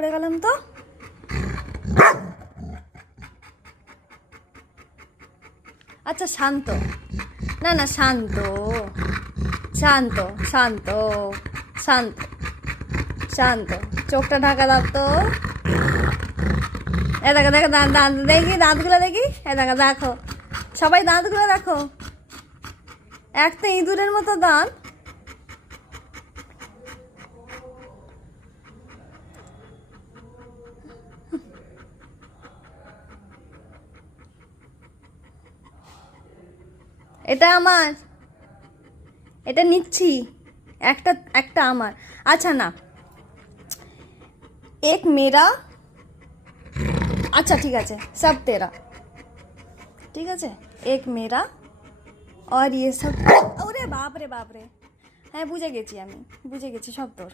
পড়ে গেলাম তো। আচ্ছা শান্ত, না না শান্ত শান্ত শান্ত শান্ত শান্ত, চোখটা ঢাকা দাও তো। এ দেখো দেখো দাঁত দাঁত দেখি, দাঁতগুলো দেখি, এ দেখো দেখো, সবাই দাঁতগুলো দেখো, একটা ইঁদুরের মতো দাঁত। এটা আমার, এটা নিচ্ছি, একটা একটা আমার। আচ্ছা না, এক মেরা, আচ্ছা ঠিক আছে, সব তেরা, ঠিক আছে, এক মেরা আর ইয়ে সব। ওরে বাপ রে বাপ রে, হ্যাঁ বুঝে গেছি, আমি বুঝে গেছি, সব তোর।